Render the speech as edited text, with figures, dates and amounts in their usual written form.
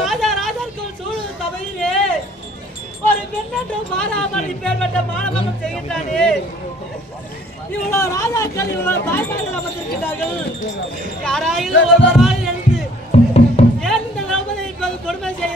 ராஜா ராஜாக்கள் சூழல் சபையிலே ஒரு பெண்ணென்று மாறாமல் இப்பேற்பட்ட மாணவர்கள் செய்கின்றானே. இவ்வளவு ராஜாக்கள் இவ்வளவு தாய்மார்கள் அமர்ந்திருக்கிறார்கள். யாராயிலும் ஒருவரால் எழுந்து ஏன் இந்த கொடுமை செய்ய